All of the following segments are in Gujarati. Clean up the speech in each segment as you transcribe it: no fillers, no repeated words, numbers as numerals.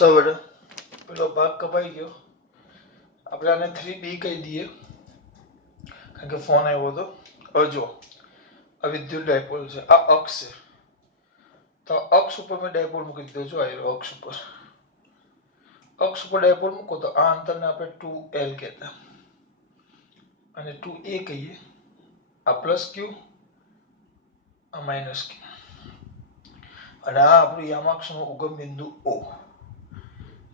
चलो बेटा પેલો ભાગ કપાઈ ગયો આપણે આને 3b કહી દઈએ કારણ કે ફોન આવ્યો હતો હવે જો આ વિદ્યુત ડાયપોલ છે આ અક્ષ છે તો અક્ષ ઉપર મેં ડાયપોલ મૂકી દીધો જો આ અક્ષ ઉપર ડાયપોલ મૂકો તો આ અંતરને આપણે 2l કહેતા અને 2a કહીએ આ પ્લસ ક્યુ આ માઇનસ ક્યુ અને આ આપણું યામાક્ષનું ઉગમ બિંદુ O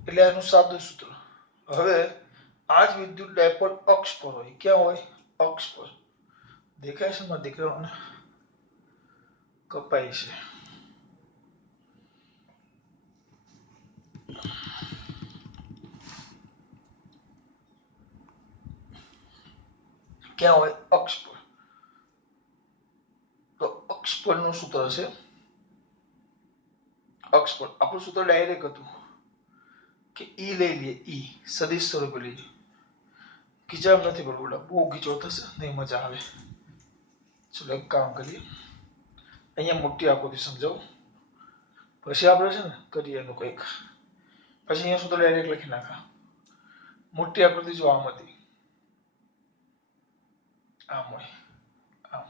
એટલે એનું સાદું સૂત્ર હવે આ જ વિદ્યુત ડાયપોલ અક્ષ પર હોય ક્યાં હોય અક્ષ પર દેખાય છે મારા દીકરાઓને કપાય છે ક્યાં હોય અક્ષ પર તો અક્ષ પરનું સૂત્ર છે અક્ષ પર આપણું સૂત્ર ડાયરેક્ટ હતું કે ઈ લઈ લઈએ ઈ સદિશ સ્વરૂપે લઈએ ખીચામ નથી પડવું બહુ ખીચો થશે નહીં મજા આવે ચલો એક કામ કરીએ અહીંયા મોટી આકૃતિ સમજાવું પછી આપણે છે ને કરીએ એનું કંઈક પછી અહીંયા સૂત્ર ડાયરેક્ટ લખી નાખા મોટી આકૃતિ જો આમ હતી આમ હોય આમ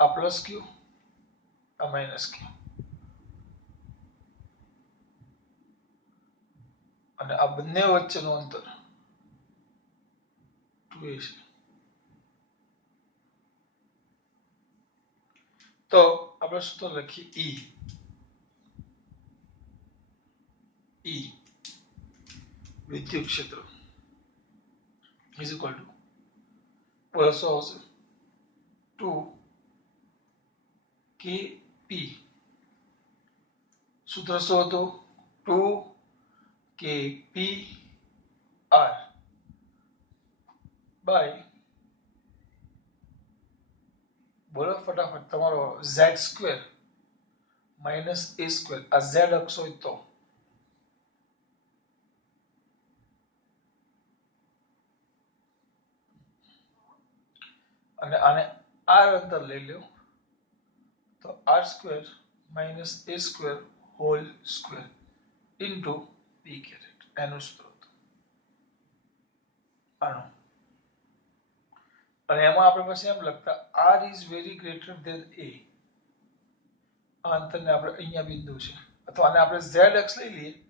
આ પ્લસ ક્યુ આ માઇનસ ક્યુ અને આ બંને વચ્ચેનું અંતર 2a છે તો આપણે સૂત્ર લખીએ ઈ વિદ્યુત ક્ષેત્ર ઇઝ ઇક્વલ ટુ પ્લસ આવશે 2kp સૂત્ર શું હતું 2kpr બાય બોલો ફટાફટ તમારો z² માઇનસ a² આ z અક્ષ હોય તો અને આને r અંતર લઈ લો તો r² minus a² whole square into p caret એનું સૂત્ર હતું આનું અને એમાં આપણે પછી એમ લખતા r is very greater than a આ અંતરને આપણે અહીંયા બિંદુ છે અથવા આને આપણે z અક્ષ લઈ લઈએ તો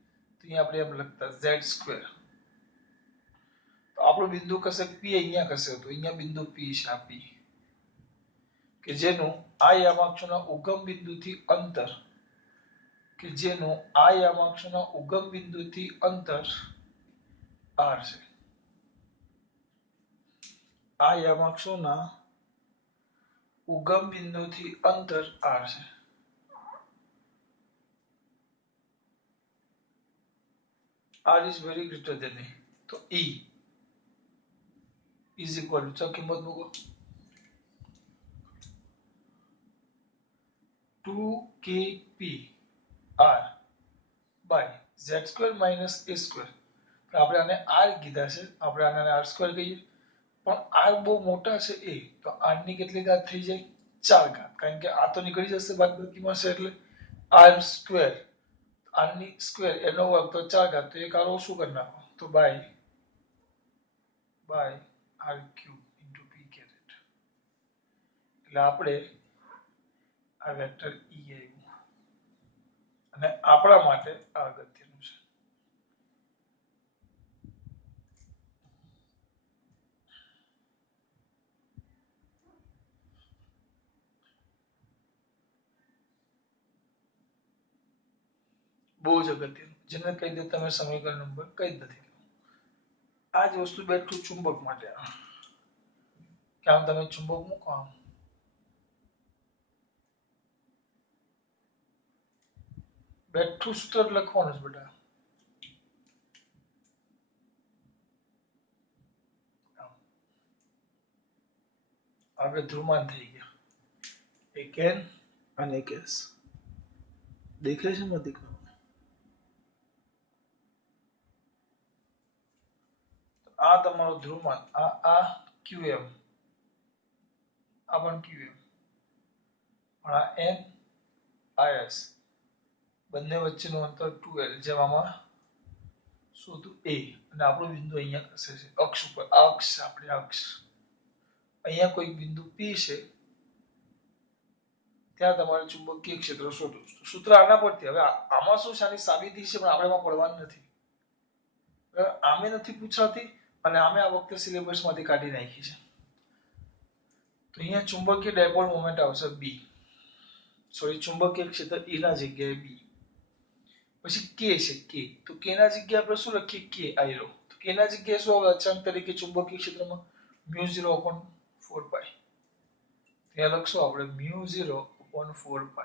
અહીંયા આપણે એમ લખતા z² તો આપણું બિંદુ કશે p અહીંયા કશે તો અહીંયા બિંદુ p છે આ p કે જેનું આ યામાક્ષના ઉગમ બિંદુથી અંતર r છે આ યામાક્ષોના ઉગમ બિંદુથી અંતર r છે r is very greater than a તો e is equal to કિંમત મૂકો 2kp r by z² minus a² આપણે આને r કીધા છે આપણે આને r² કહીએ પણ r બહુ મોટા છે એ તો r ની કેટલી ઘાત થઈ જાય 4 ઘાત કારણ કે આ તો નીકળી જશે બાદબાકીમાં છે એટલે r² r ની સ્ક્વેર એનો વર્ગ તો 4 ઘાત તો એક r ઓછું કરી નાખો તો by r³ into p caret એટલે આપણે આ વેક્ટર e આવ્યું અને આપણા માટે આ અગત્યનું છે બહુ જ અગત્યનું જેને કહી દે તમે સમીકરણ નંબર કઈ જ નથી આ જ વસ્તુ બેઠું ચુંબક માટે કે આમ તમે ચુંબક મૂકો આમ બેઠું સૂત્ર લખવાનું છે બેટા આપણે ધ્રુવમાન થઈ ગયા એક n અને એક s દેખાય છે મત દીકરો આ તમારું ધ્રુવમાન આ qm આ પણ qm પણ આ n આ s બંને વચ્ચેનું અંતર 2l, જેમ આમાં શોધું a, અને આપણું બિંદુ અહીંયા ખસે છે અક્ષ ઉપર. આ અક્ષ છે આપણી અક્ષ. અહીંયા કોઈ બિંદુ p છે, ત્યાં તમારે ચુંબકીય ક્ષેત્ર શોધવું. સૂત્ર આના પરથી. હવે આમાં શું છે, આની સાબિતી છે, પણ આપણે એમાં પડવાનું નથી. આમે નથી પૂછાતી, અને આમે આ વખતે સિલેબસમાંથી કાઢી નાખી છે. તો અહીંયા ચુંબકીય ડાયપોલ મોમેન્ટ આવશે b, સોરી ચુંબકીય ક્ષેત્ર E ના જગ્યાએ b. પછી k છે k, તો k ના જગ્યાએ આપણે શું લખીએ, k આયરો. તો k ના જગ્યાએ શું આવે અચાંક તરીકે ચુંબકીય ક્ષેત્રમાં μ0/4π. ત્યાં લખશું આપણે μ0/4π.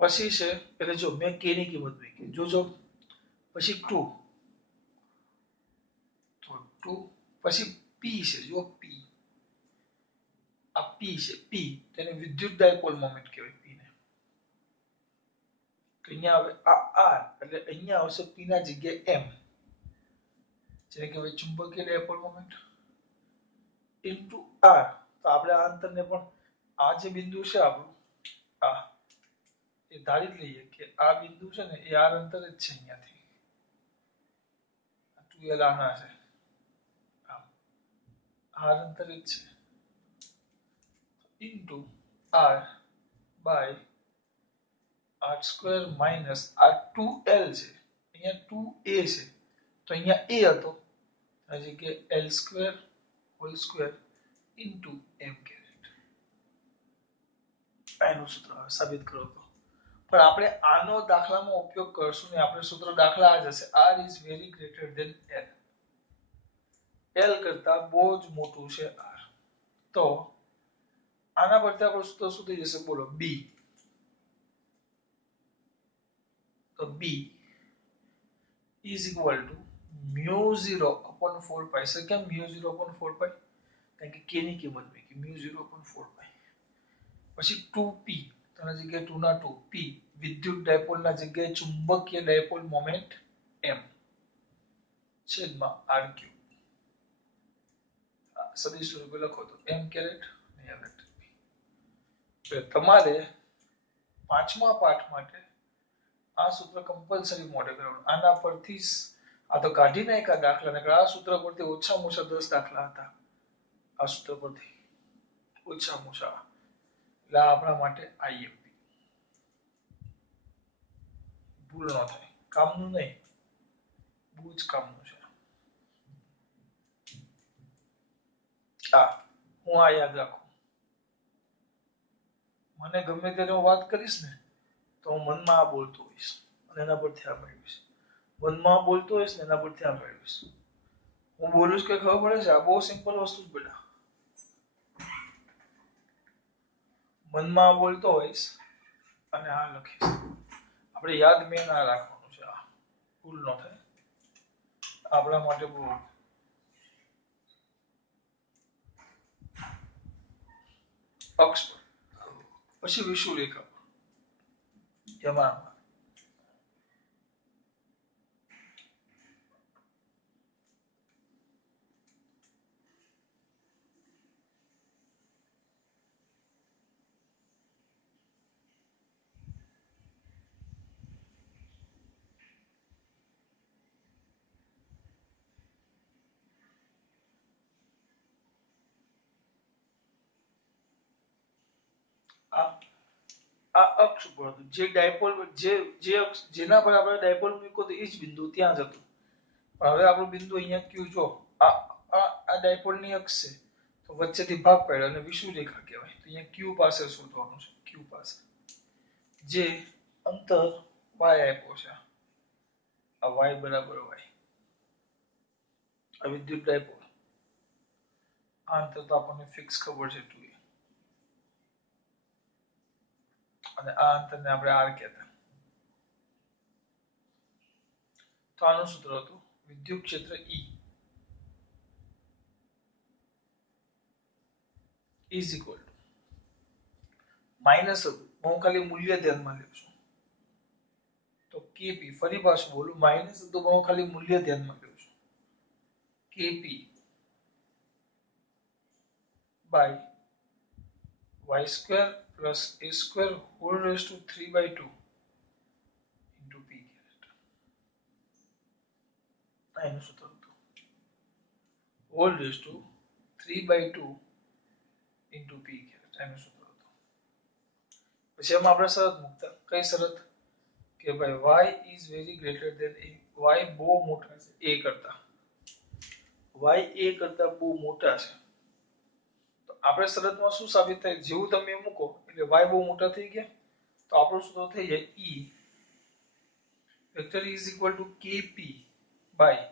પછી છે, એટલે જો મેં k ની કિંમત મૂકી, જોજો. પછી 2, તો 2. પછી p છે, જો p, આ p છે p, તેને વિદ્યુત ડાયપોલ મોમેન્ટ કહેવાય p ને. તો અહીંયા આવે આ r, એટલે અહીંયા આવશે p ના જગ્યાએ m, જેને કહેવાય ચુંબકીય ડાયપોલ મોમેન્ટ, ઇન્ટુ r. તો આપણે આ અંતરને પણ, આ જે બિંદુ છે આપણું આ, એ ધારી લઈએ કે આ બિંદુ છે ને એ r અંતર જ છે અહીંયાથી. 2l આના છે, આમ r અંતર જ છે, into r by r square minus આ 2l છે, અહીંયા 2a છે, તો અહીંયા a હતો, આ જગ્યાએ l square whole square into m caret. એનું સૂત્ર સાબિત કરો તો. પણ આપણે આનો દાખલામાં ઉપયોગ કરશું ને, આપણે સૂત્ર દાખલા આ જ હશે, r is very greater than l. l કરતા બહુ જ મોટું છે r. તો આના પરથી આપણું સૂત્ર શું થઈ જશે, બોલો, b. તો b is equal to μ0/4π. Sir કેમ μ0/4π? કારણ કે k ની કિંમત મૂકી, μ0/4π. પછી 2p, તેના જગ્યાએ 2 ના 2 p, વિદ્યુત ડાયપોલના જગ્યાએ ચુંબકીય ડાયપોલ મોમેન્ટ m છેદમાં r ક્યુબ. સદિશ સ્વરૂપે લખો તો m કેરેટ અહીંયા વેક્ટર p. એટલે તમારે પાંચમા પાઠ માટે આ સૂત્ર કમ્પલસરી મોઢે કરવાનું. આના પરથી આ તો કાઢી નાખ્યા દાખલા, નકર આ સૂત્ર પરથી ઓછામાં ઓછા 10 દાખલા હતા. આ સૂત્ર પરથી ઓછામાં ઓછા. એટલે આપણા માટે આઈએમપી. ભૂલ ન થાય, કામનું નહીં, બહુ જ કામનું છે. હું આ યાદ રાખું. મને ગમે ત્યારે હું વાત કરીશ ને, તો હું મનમાં આ બોલતો હોઈશ અને એના પરથી આ મેળવીશ. મનમાં બોલતો હોઈશ ને એના પરથી આ મેળવીશ. હું બોલું કે ખબર પડે છે, આ બહુ સિમ્પલ વસ્તુ જ બેટા. મનમાં બોલતો હોઈશ અને આ લખીશ. આપણે યાદ મેં ના રાખવાનું છે, આ ભૂલ ન થાય. આપણા માટે બહુ અક્ષ પછી વિષુવરેખા, જેમાં આ અક્ષ ઉપર હતું, જે ડાયપોલ, જે અક્ષ જેના પર આપણે ડાયપોલ મૂક્યો તો એ જ બિંદુ ત્યાં જ હતું. પણ હવે આપણું બિંદુ અહીંયા ક્યુ, જો આ આ ડાયપોલની અક્ષ છે, તો વચ્ચેથી ભાગ પાડ્યો અને વિષુવરેખા કહેવાય. તો અહીંયા ક્યુ પાસે શોધવાનું છે, ક્યુ પાસે, જે અંતર y આપ્યો છે, આ y બરાબર y, આ વિદ્યુત ડાયપોલ. આ અંતર તો આપણને ફિક્સ ખબર છે 2a, અને આ અંતરને આપણે r કહેતા. તો આનું સૂત્ર હતું વિદ્યુત ક્ષેત્ર E is equal to minus હતું, હું ખાલી મૂલ્ય ધ્યાનમાં લઉં છું. તો kp, ફરી પાછું બોલું, માઇનસ હતું પણ હું ખાલી મૂલ્ય ધ્યાનમાં લઉં છું. kp by y square plus a square whole raise to 3/2 એનું સૂત્ર હતું whole raise to 3/2 into P caret એનું સૂત્ર હતું. પછી એમાં આપણે શરત મૂકતા કઈ શરત કે ભાઈ y is very greater than a, y બહુ મોટા છે a કરતા, y a કરતા બહુ મોટા છે. તો આપણે શરતમાં શું સાબિત થાય જેવું તમે મૂકો એટલે y બહુ મોટા થઈ ગયા તો આપણું સૂત્ર થઈ જાય e vector is equal to kp by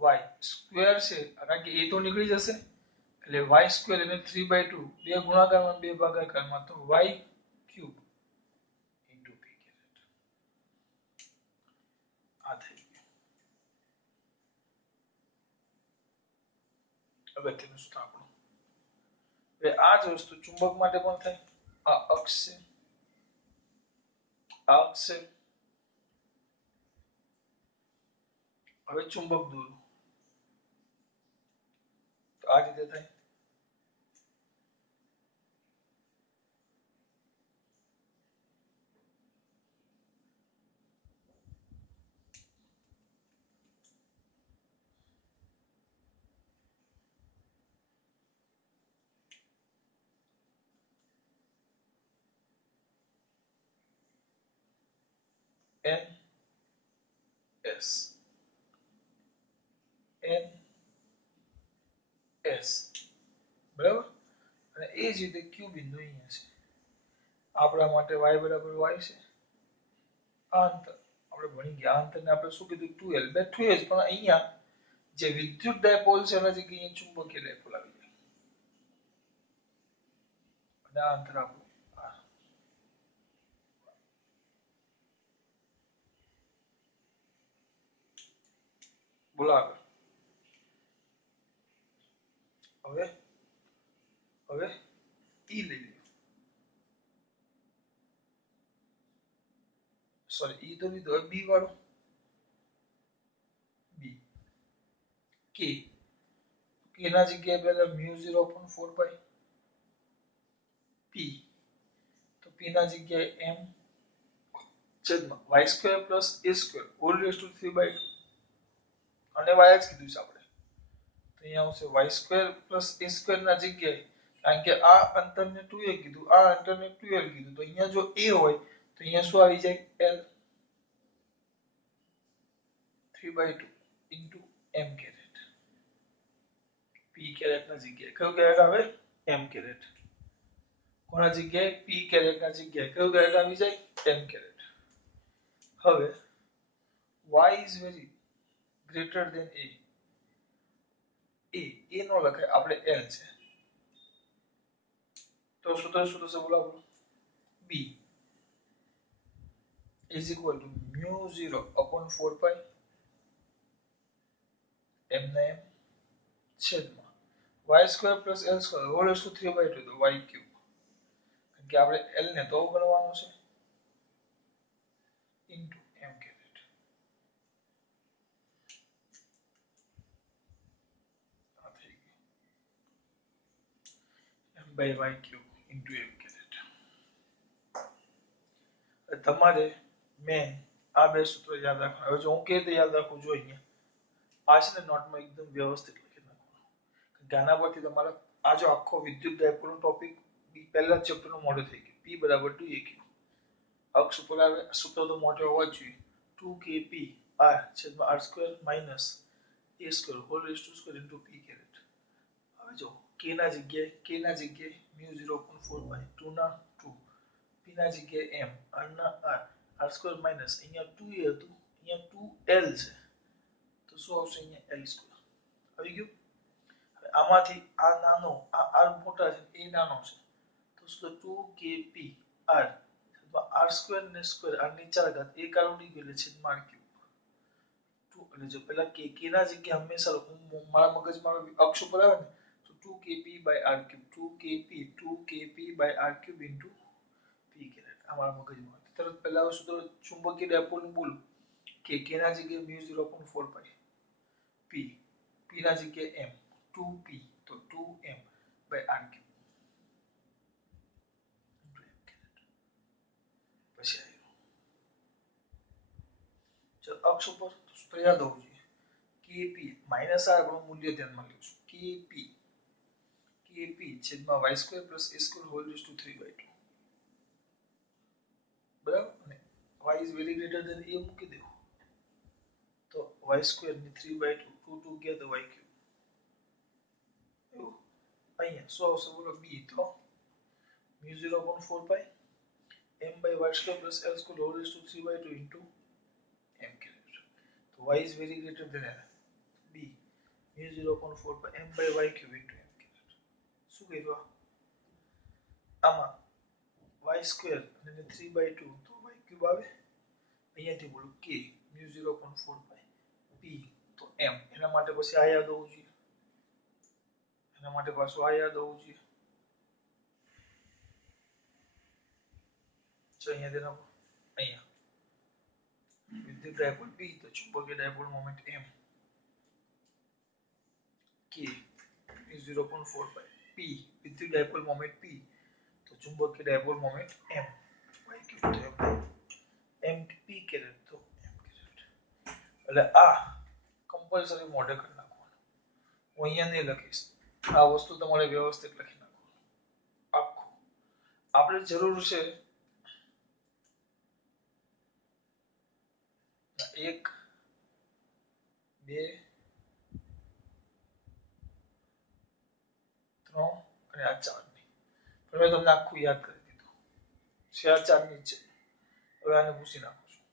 y square છે કારણ કે a તો નીકળી જશે એટલે y સ્ક્વેર એટલે 3/2 બે ગુણાકારમાં બે ભાગાકારમાં તો y cube into p caret આ થઈ ગયું. અગત્યનું સૂત્ર આપણું. હવે આ જ વસ્તુ ચુંબક માટે પણ થાય. આ અક્ષ છે, આ અક્ષ છે. હવે ચુંબક દોરો તો આ રીતે થાય. n s n s બરાબર. અને એ જ રીતે ક્યુ બિંદુ અહીંયા છે. આપણા માટે y બરાબર y છે. આ અંતર આપણે ભણી ગયા અંતરને આપણે શું કીધું 2l બેઠું જ પણ અહીંયા જે વિદ્યુત ડાયપોલ છે એના જગ્યાએ અહીંયા ચુંબકીય ડાયપોલ આવી જાય અને આ અંતર આપણું બોલો આગળ. હવે હવે ઈ લઈ લ્યો સોરી ઈ તો લીધો બી વાળો બી કે કેના જગ્યાએ પહેલા μ0/4 પી તો પી ના જગ્યાએ એમ છેદમાં y square plus a square whole raise to 3/2 અને વાય જ કીધું છે આપણે તો અહીંયા આવશે Y square plus a square ના જગ્યાએ કારણ કે આ અંતરને 2a કીધું આ અંતરને 2l કીધું તો અહીંયા જો a હોય તો અહીંયા શું આવી જાય l 3/2 into m caret p caret ના જગ્યાએ કયું કેરેટ આવે m કેરેટ કોના જગ્યાએ p કેરેટ ના જગ્યાએ કયું કેરેટ આવી જાય m કેરેટ. હવે y is very greater than a નો લખાય આપણે l છે તો સૂત્ર શું થશે બોલો આપણું b is equal to μ0/4 m ના m છેદમાં y square plus l square whole raise to 3/2 તો y ક્યુબ કારણ કે આપણે l ને તો ગણવાનો છે ઇન્ટુ m કેરેટ આ થઈ ગયું m by y cube into m caret. તમારે મેન આ બે સૂત્રો યાદ રાખવાના. હવે જો હું કેવી રીતે યાદ રાખું છું અહીંયા આ છે ને નોટમાં એકદમ વ્યવસ્થિત લખી નાખવાનું કે આના પરથી તમારે આ જો આખો વિદ્યુત ડાયપોલનો ટોપિક પહેલા ચેપ્ટરનું મોડું થઈ ગયું p બરાબર 2aq અક્ષ ઉપર આવે સૂત્ર તો મોટો હોવા જ જોઈએ 2kp r છેદમાં r square minus a square whole raise to square into p caret. હવે જો k ના જગ્યાએ μ0/4 2 ના 2 p ના જગ્યાએ m r ના r r સ્ક્વેર માઇનસ અહીંયા 2a હતું અહીંયા 2l છે તો શું આવશે અહીંયા l સ્ક્વેર આવી ગયું. હવે આમાંથી આ નાનો આ r મોટા છે એ નાનો છે તો શું 2kp r r સ્ક્વેર ને સ્ક્વેર r ની 4 ઘાત એક r ઉડી ગયો એટલે છેદમાં r ક્યુબ એટલે જો પેલા k ના જગ્યાએ હંમેશા મારા મગજમાં અક્ષ ઉપર આવે ને તો 2kp by r cube 2kp by r cube into p caret આ મારા મગજમાં તરત પહેલા સૂત્ર ચુંબકીય ડાયપોલનું બોલું કે ના જગ્યાએ μ0/4 p p ના જગ્યાએ m 2p તો 2m by r ક્યુબ પછી આવ્યું ચલો અક્ષ ઉપર સૂત્ર યાદ હોવું જોઈએ કેપી માઇનસ આ આપણું મૂલ્ય ધ્યાનમાં લેવું છું કેપી છેદમાં y square plus a square whole raise to 3/2 બરાબર ને y is very greater than a મૂકી દેવું તો y સ્ક્વેર ની 3/2 2 ગયા તો y ક્યુબ એવું અહીંયા શું આવશે બોલો b તો mu 0.4 pi m by y square plus l square whole raised to 3/2 into m cubed. So y is very greater than b mu 0.4 pi m by y cube into m cubed. શું કીધું આમાં y square અને 3/2 તો y cube આવે અહીંયાથી બોલું k mu 0.4 pi p તો m એના માટે પછી આ યાદ હોવું જોઈએ એના માટે પાછું આ યાદ હોવું જોઈએ તો અહીંયા દેના અહીંયા વિદ્યુત ડાયપોલ p તો ચુંબકીય dipole moment m k is 0.4 pi p વિદ્યુત ડાયપોલ મોમેન્ટ p તો ચુંબકીય dipole moment m y cube તો m p કેરેટ તો m કેરેટ એટલે આ કમ્પલસરી મોડે કરી નાખવાનું હું અહીંયા નહીં લખીશ આ વસ્તુ તમારે વ્યવસ્થિત લખી નાખવાનું આખું આપણે જરૂર છે એક બે ત્રણ અને આ ચારની પણ મેં તમને આખું યાદ કરી દીધું છે આ ચારની જ છે હવે આને પૂછી નાખું છું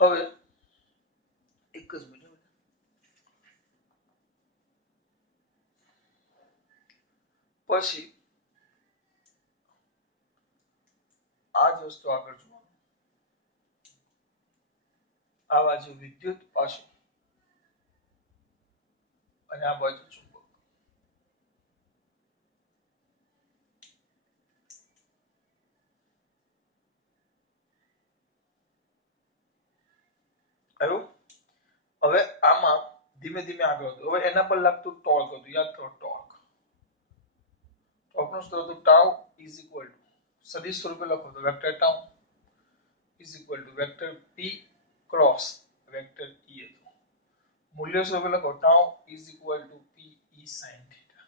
હવે એક જ મિનિટ પછી આ જ વસ્તુ આગળ જોવાનું આ બાજુ વિદ્યુત પાછું અને આ બાજુ ચુંબક આવ્યું હવે આમાં ધીમે ધીમે આગળ વધો હવે એના પર લાગતું ટોર્ક હતું યાદ કરો ટોર્કનું સૂત્ર હતું ટાઉ ઇઝ ઇક્વલ ટુ સદિશ સ્વરૂપે લખો તો vector tau is equal to vector p cross vector e હતું મૂલ્ય સ્વરૂપે લખો tau is equal to p e sin theta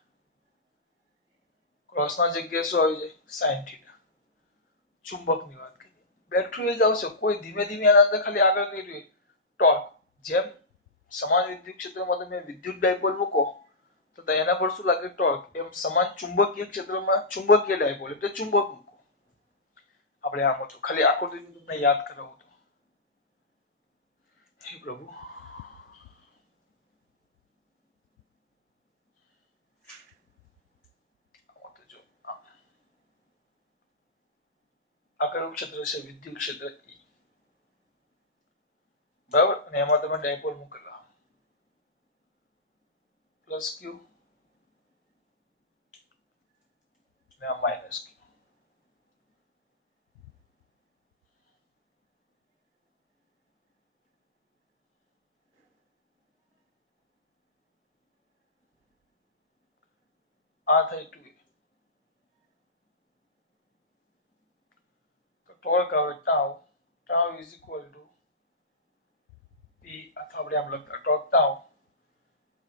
ક્રોસના જગ્યાએ શું આવી જાય sin થીટા ચુંબકની વાત કરીએ બેક ટુ એ જ આવશે કોઈ ધીમે ધીમે આના અંદર ખાલી આગળ કર્યું ટોર્ક જેમ સમાન વિદ્યુત ક્ષેત્રમાં તમે વિદ્યુત ડાયપોલ મૂકો તો એના પર શું લાગે ટોર્ક એમ સમાન ચુંબકીય ક્ષેત્રમાં ચુંબકીય ડાયપોલ એટલે ચુંબક મૂકો આપણે આમ હતું ખાલી આકૃતિ તમને યાદ કરાવું હતું હે પ્રભુ આ કયું ક્ષેત્ર છે વિદ્યુત ક્ષેત્ર E બરાબર અને એમાં તમે ડાયપોલ મૂકેલા પ્લસ ક્યુ અને આ માઇનસ ક્યુ આ થઈ 2a તો ટોર્ક આવે tau tau is equal to p અથવા આપણે આમ લખતા torque tau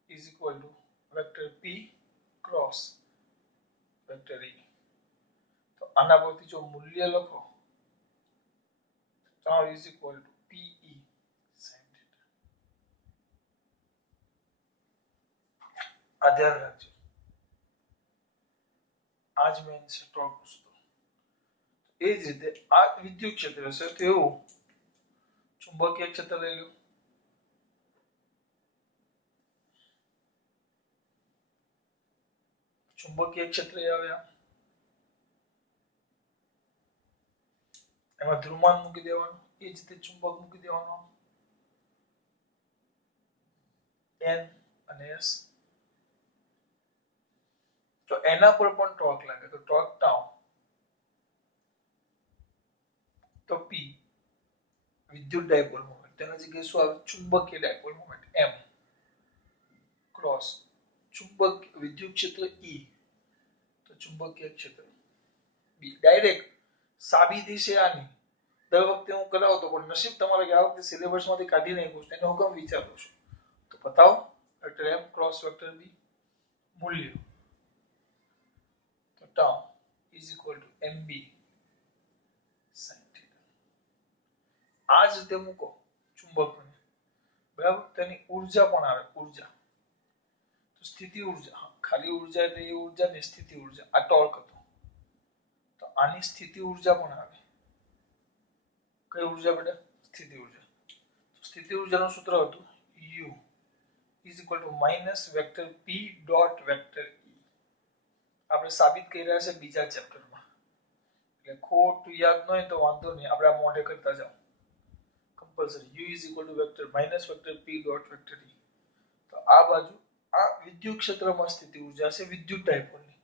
is equal to vector p cross vector e તો આના પરથી જો મૂલ્ય લખો tau is equal to pe sin theta આ ધ્યાન રાખજો આજ મેન છે ટોર્ક સૂત્ર એ જ રીતે આ વિદ્યુત ક્ષેત્ર છે તેવું ચુંબકીય ક્ષેત્ર લઈ લો ચુંબકીય ક્ષેત્ર આવ્યા એમાં ધ્રુવમાન મૂકી દેવાનું એ જ રીતે ચુંબક મૂકી દેવાનું n અને s તો એના પર પણ ટોર્ક લાગે તો ટોર્ક ટાઉ તો p વિદ્યુત ડાયપોલ મોમેન્ટ તેના જગ્યાએ શું આવે ચુંબકીય ડાયપોલ મોમેન્ટ m ક્રોસ ચુંબક વિદ્યુત ક્ષેત્ર ઈ, તો ચુંબકીય ક્ષેત્ર બી. ડાયરેક્ટ સાબિતી છે આની, દર વખતે હું કરાવતો પણ નસીબ તમારે કે આ વખતે સિલેબસમાંથી કાઢી નાખ્યું છે, એને હું કેમ વિચારું છું. તો બતાવો vector M cross vector B મૂલ્ય તો tau is equal to M B sine theta. આ જ રીતે મૂકો ચુંબકને, બરાબર. તેની ઉર્જા પણ આવે, ઉર્જા તો સ્થિતિ ઉર્જા, ખાલી ઉર્જા એટલે એ ઉર્જા ને સ્થિતિ ઉર્જા, આ ટોર્ક હતો. તો આની સ્થિતિ ઉર્જા પણ આવે. કઈ ઉર્જા બેટા? સ્થિતિ ઉર્જા. સ્થિતિ ઉર્જાનું સૂત્ર હતું U is equal to minus vector P dot vector E. આપણે સાબિત કરી રહ્યા છે બીજા ચેપ્ટરમાં, એટલે ખોટું યાદ ન હોય તો વાંધો નહીં, આપણે આ મોઢે કરતા જાઓ. Compulsory U is equal to vector minus vector P dot vector E. તો આ બાજુ આ વિદ્યુત ક્ષેત્રમાં સ્થિતિ ઉર્જા છે વિદ્યુત ડાયપોલની.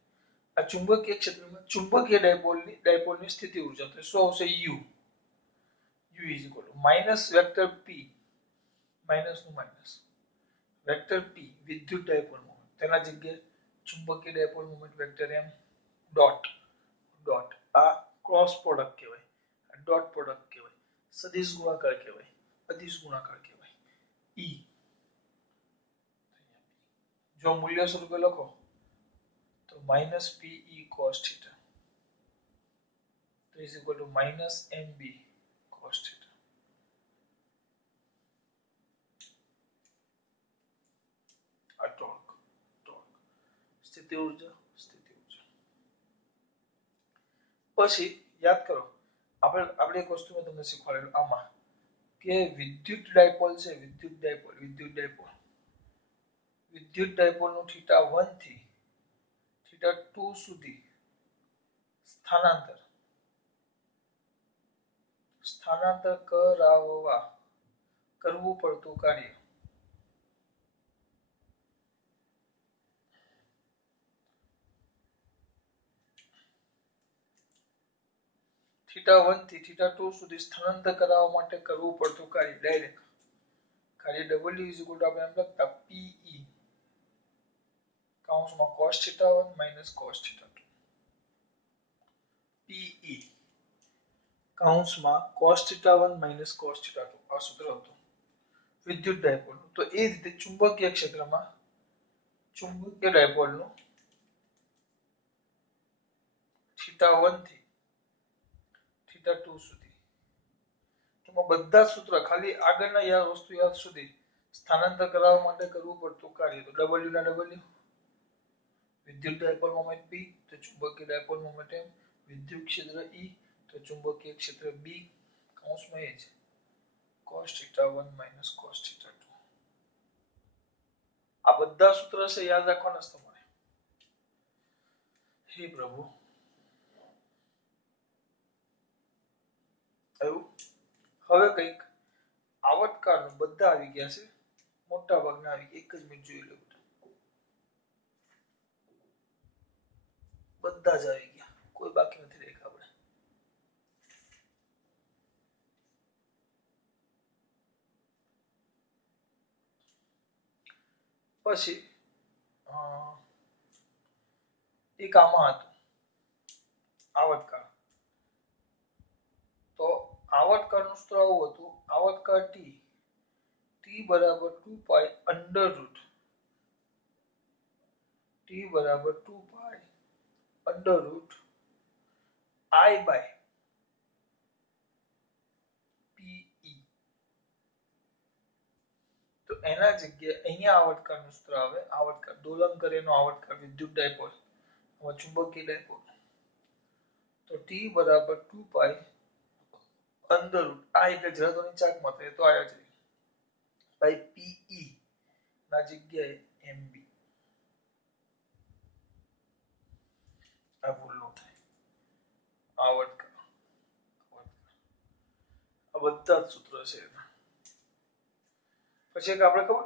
આ ચુંબકીય ક્ષેત્રમાં ચુંબકીય ડાયપોલની સ્થિતિ ઉર્જા, તો શું આવશે? U is equal to minus vector P, minus નું માઇનસ વેક્ટર P વિદ્યુત ડાયપોલ મોમેન્ટ, તેના જગ્યાએ ચુંબકીય dipole moment vector M dot dot, આ ક્રોસ પ્રોડક્ટ કહેવાય, ડોટ પ્રોડક્ટ કહેવાય, સદિશ ગુણાકાર કહેવાય, અદિશ ગુણાકાર કહેવાય. E જો મૂલ્ય સ્વરૂપે લખો તો minus PE cos theta is equal to minus MB cos theta. આ ટોર્ક, ટોર્ક સ્થિતિ ઉર્જા, સ્થિતિ ઉર્જા. પછી યાદ કરો, આપણે એક વસ્તુ મેં તમને શીખવાડેલું આમાં કે વિદ્યુત ડાયપોલ છે, વિદ્યુત ડાયપોલ, વિદ્યુત ડાયપોલ, વિદ્યુત ડાયપોલ નું થીટા 1 થી થીટા 2 સુધી સ્થાનાંતર સ્થાનાંતર કરવું પડતું કાર્ય થીટા 1 થી થીટા 2 સુધી સ્થાનાંતર કરાવવા માટે કરવું પડતું કાર્ય ડાયરેક્ટ કાર્ય W ઇઝ ઇક્વલ ટુ આપણે એમ લખતા PE કૌંસમાં cos theta 1 minus cos theta 2, PE કૌંસમાં cos theta 1 minus cos theta 2, આ સૂત્ર હતું વિદ્યુત ડાયપોલનું. તો એ રીતે ચુંબકીય ક્ષેત્રમાં ચુંબકીય ડાયપોલનું થીટા 1 થી થીટા 2 સુધી બધા સૂત્ર ખાલી આગળના વસ્તુ યાદ સુધી સ્થાનાંતર કરાવવા માટે કરવું પડતું કાર્ય, તો W ના W, વિદ્યુત ડાયપોલ મોમેન્ટ P તો ચુંબકીય ડાયપોલ મોમેન્ટ M, વિદ્યુત ક્ષેત્ર E તો ચુંબકીય ક્ષેત્ર B કૌંસમાં એ છે cos theta 1 minus cos theta 2. આ બધા સૂત્ર છે યાદ રાખવાના છે તમારે. હે પ્રભુ, આવ્યું? હવે કંઈક આવર્તકાળનું બધા આવી ગયા છે, મોટા ભાગના આવી ગયા, એક જ મિનિટ જોઈ લો, બધા જ આવી ગયા, કોઈ બાકી નથી રેખા. આપણે પછી એક આમાં હતું આવર્તકાળ. તો આવર્તકાળનું સૂત્ર આવું હતું, આવર્તકાળ T બરાબર 2 પાઈ અંડર રૂટ T બરાબર 2 pi under root I by PE. તો એના જગ્યાએ અહીંયા આવર્તકાળનું સૂત્ર આવે, આવર્તકાળ દોલન કરેનો આવર્તકાળ વિદ્યુત ડાયપોલ, ચુંબકીય ડાયપોલ, તો T બરાબર 2 પાઈ અંદર રૂટ આ એટલે જડત્વની ચાક માં થાય તો આયા છે બાય PE ના જગ્યાએ MB. આ ભૂલ ન થાય, આવર્તકાળ આ બધા જ સૂત્રો છે. પછી એક આપણે ખબર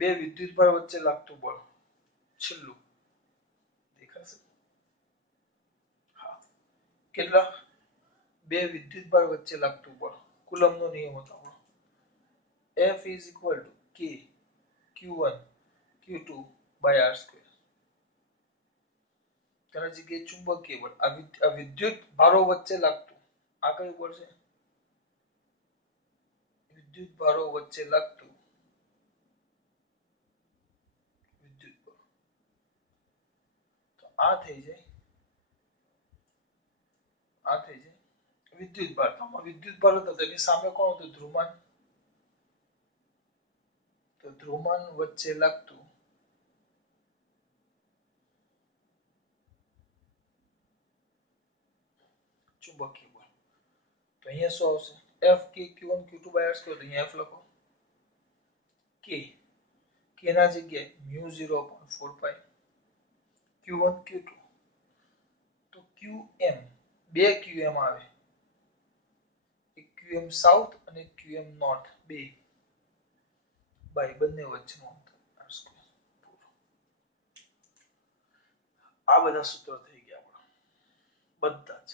બે વિદ્યુતભાર વચ્ચે લાગતું બળ, છેલ્લું દેખાશે? હા, કેટલા? બે વિદ્યુતભાર વચ્ચે લાગતું બળ, કુલમનો નિયમ હતો આપણો, F is equal to K Q1 Q2 by R square. તેના જગ્યાએ ચુંબકીય બળ, આ વિદ્યુત ભારો વચ્ચે લાગતું, આ કયું બળ છે? વિદ્યુત ભારો વચ્ચે લાગતું વિદ્યુત બળ. તો આ થઈ જાય, આ થઈ જાય વિદ્યુત ભાર. તો વિદ્યુત ભાર હતો તેની સામે કોણ હતું? ધ્રુવમાન. તો ધ્રુવમાન વચ્ચે લાગતું ચુંબકીય બળ. તો અહીંયા શું આવશે? એફ કે ક્યુ1 ક્યુ2 બાય આર સ્ક્વેર. તો અહીંયા એફ લખો. કે કે ના જગ્યાએ મ્યુ 0/4 પાઈ ક્યુ1 ક્યુ2. તો ક્યુએમ, બે ક્યુએમ આવે, એક ક્યુએમ સાઉથ અને ક્યુએમ નોર્થ, બે બાય બંને વચ્ચેનું અંતર આર સ્ક્વેર. આ બધા સૂત્રો થઈ ગયા આપણા બધા જ.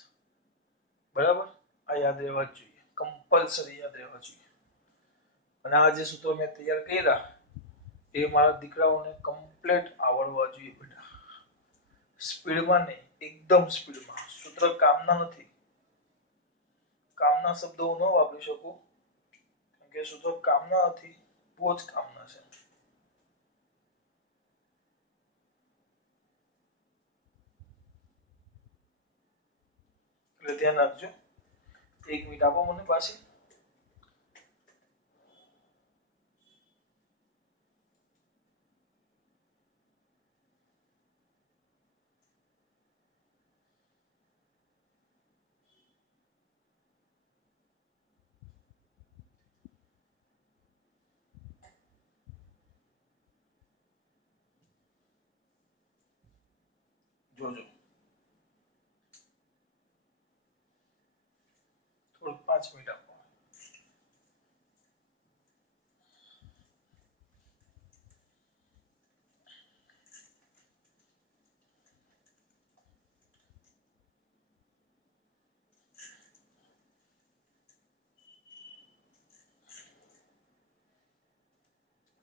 બરાબર, આ યાદ રહેવા જ જોઈએ, કમ્પલસરી યાદ રહેવા જોઈએ. અને આ જે સૂત્રો મેં તૈયાર કર્યા એ મારા દીકરાઓને કમ્પ્લીટ આવડવા જોઈએ બેટા. સ્પીડમાં નહીં, એકદમ સ્પીડમાં. સૂત્ર કામના નથી, કામના શબ્દો હું ન વાપરી શકું કેમ કે સૂત્રો કામના નથી, બહુ જ કામના છે. એટલે ધ્યાન રાખજો. એક મિનિટ આપો મને પાછી. જોજો થોડુંક 5 મિનિટ આપો.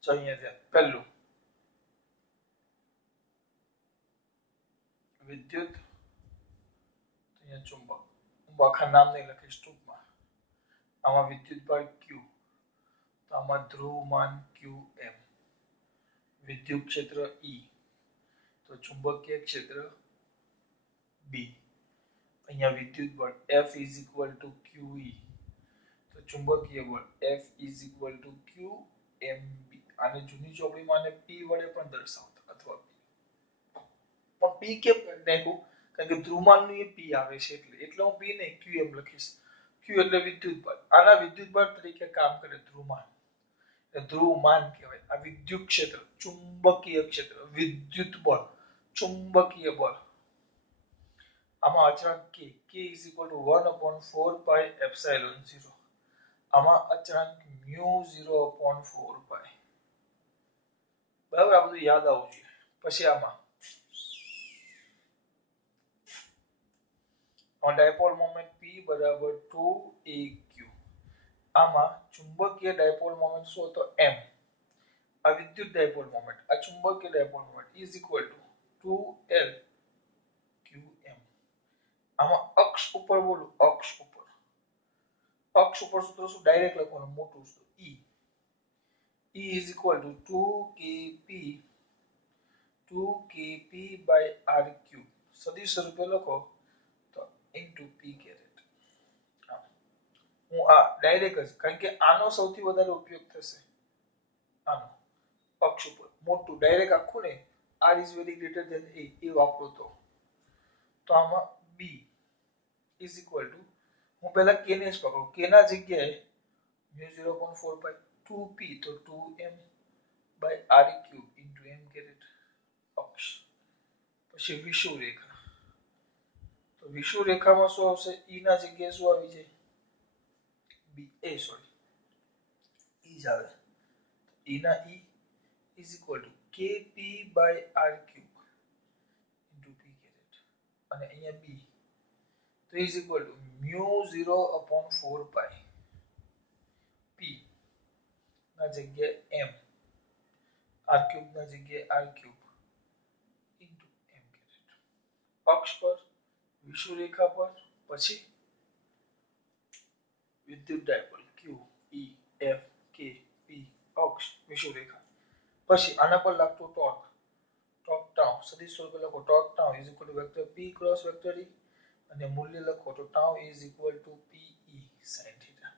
તો અહીંયા પહેલું વિદ્યુત, અહીંયા ચુંબક. હું આખા નામ નહીં લખીશ ટૂંકમાં. આમાં વિદ્યુત ભાર ક્યુ, તો આમાં ધ્રુવમાન ક્યુ એમ, વિદ્યુત ક્ષેત્ર ઈ, તો ચુંબકીય ક્ષેત્ર બી. અહીંયા વિદ્યુત બળ F is equal two QE, તો ચુંબકીય બળ F is equal two QMB. આને જૂની ચોપડીમાં આને P વડે પણ દર્શાવતા, અથવા પણ P કેમ નાખ્યું? કારણ કે ધ્રુવમાનનું એ P આવે છે, એટલે હું P નહીં QM લખીશ. Q એટલે વિદ્યુત બળ. આના વિદ્યુત બળ તરીકે કામ કરે ધ્રુવમાન. ધ્રુવમાન કહેવાય. આ વિદ્યુત ક્ષેત્ર, ચુંબકીય ક્ષેત્ર, વિદ્યુત બળ, ચુંબકીય બળ. આમાં અચળાંક k is equal to 1/4 pi epsilon 0. આમાં અચળાંક મ્યુ 0/4 પાઈ. બરાબર, આ બધું યાદ આવવું જોઈએ. પછી આમાં ડાયપોલ મોમેન્ટ P બરાબર 2aq. આમાં ચુંબકીય ડાયપોલ મોમેન્ટ શું હતો? m. આ વિદ્યુત ડાયપોલ મોમેન્ટ, આ ચુંબકીય dipole moment is equal two 2l qm. આમાં અક્ષ ઉપર બોલું, અક્ષ ઉપર, અક્ષ ઉપર સૂત્ર શું? ડાયરેક્ટ લખવાનું, મોટું સૂત્ર E. E is equal to 2kp by r cube. સદિશ રૂપે લખો તો into p caret. હું આ ડાયરેક્ટ જ, કારણ કે આનો સૌથી વધારે ઉપયોગ થશે. આનો અક્ષ ઉપર મોટું ડાયરેક્ટ આખું ને, r is very greater than a એ વાપરો તો આમાં b is equal to, હું પહેલા k ને જ પકડું, k ના જગ્યાએ mu 0.4 પાઈ 2p, તો 2m by r cube into m caret અક્ષ. પછી વિષુવ રેખા, તો વિષુવ રેખામાં શું આવશે? e ના જગ્યાએ શું આવી જાય? b, a સોરી, e જ આવે. e ના e is equal to kp by r cube into p caret. અને અહીંયા b તો is equal to mu 0/4 pi p ના જગ્યાએ m, r cube ના જગ્યાએ r cube અક્ષ પર, વિષુવરેખા પર, પછી વિદ્યુત ડાયપોલ ક્યુ ઈ એફ કે પી અક્ષ વિષુવરેખા, પછી આના પર લાગતું ટોર્ક ટોર્ક ટાઉ સદિશ સ્વરૂપે લખો torque tau is equal to vector P cross vector E અને મૂલ્ય લખો તો tau is equal to P E sine theta.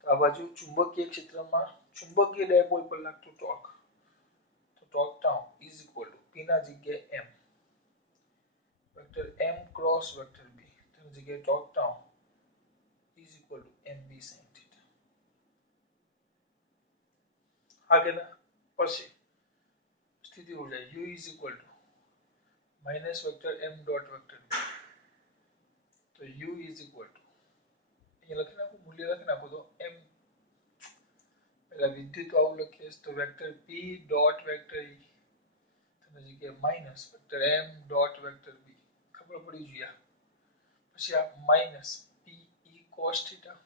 તો આ બાજુ ચુંબકીય ક્ષેત્રમાં ચુંબકીય ડાયપોલ પર લાગતું ટોર્ક તો torque tau is equal to P ના જગ્યાએ M vector M cross vector B તેની જગ્યાએ torque tau is equal to M B sine theta. આગળના પછી સ્થિતિ ઊર્જા U is equal to minus vector M dot vector B તો યુ ઇઝ ઇક્વલ ટુ અહીંયા લખી નાખું મૂલ્ય લખી નાખું તો એમ પેલા વિદ્યુત આવું લખીએ તો vector P dot vector E તેની જગ્યાએ minus vector M dot vector B ખબર પડી જોઈએ. પછી આ minus P E cos theta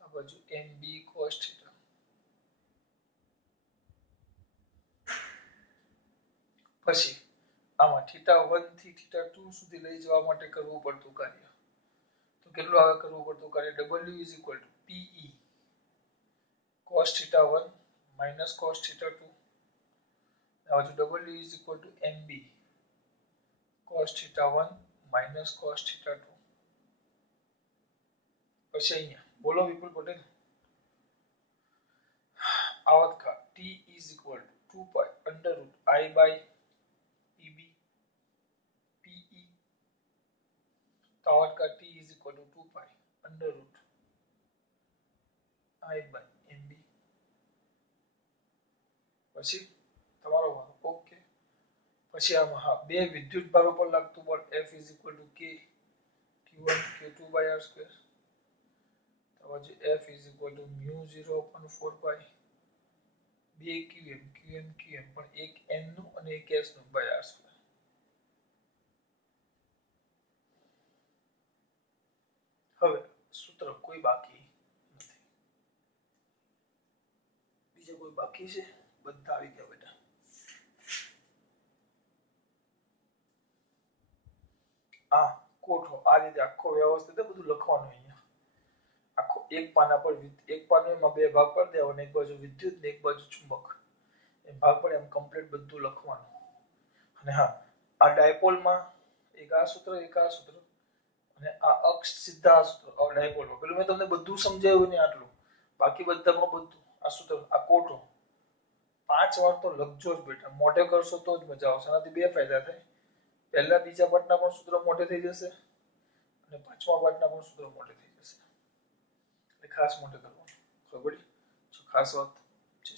આ બાજુ એમ બી કોસ થીટા પછી આમાં θ1 થી θ2 સુધી લઈ જવા માટે કરવું પડતું કાર્ય તો કેટલું આવે કરવું પડતું કાર્ય W is equal to PE cos θ1 minus cos θ2 આ બાજુ W is equal to MB cos θ1 minus cos θ2 પછી અહીંયા બોલો વિપુલ પટેલ આવતકા T is equal to 2 pi under root I by PB PE તો આવતકા T is equal to 2 pi under root I by MB પછી તમારો વારો ઓકે. પછી આમાં હા બે વિદ્યુત ભારો પર લાગતું બળ F is equal two K Q1 Q2 by R square તો બાજુ F is equal two mu 0 upon 4 પાઈ બે QM QM QM પણ એક N નું અને એક S નું by R સ્ક્વેર. હવે સૂત્ર કોઈ બાકી નથી. બીજું કોઈ બાકી છે? બધા આવી ગયા બેટા. આ કોઠો આ રીતે આખો વ્યવસ્થિત બધું લખવાનું અહીંયા આખો એક પાના પર એક પાનામાં બે ભાગ કરી દેવાનો એક બાજુ વિદ્યુત ને એક બાજુ ચુંબક એ ભાગ પડે એમ કમ્પ્લીટ બધું લખવાનું. અને હા આ ડાયપોલમાં એક આ સૂત્ર એક આ સૂત્ર અને આ અક્ષ સીધા સૂત્ર ડાયપોલમાં પેલું મેં તમને બધું સમજાવ્યું ને આટલું બાકી બધામાં બધું આ સૂત્ર આ કોઠો 5 વાર તો લખજો જ બેટા મોઢે કરશો તો જ મજા આવશે. આનાથી બે ફાયદા થાય પહેલા બીજા પાઠના પણ સૂત્રો મોઢે થઈ જશે અને પાંચમા પાઠના પણ સૂત્રો મોઢે થઈ જશે એટલે ખાસ મોઢે કરવાનું ખબર પડી? ખાસ વાત છે.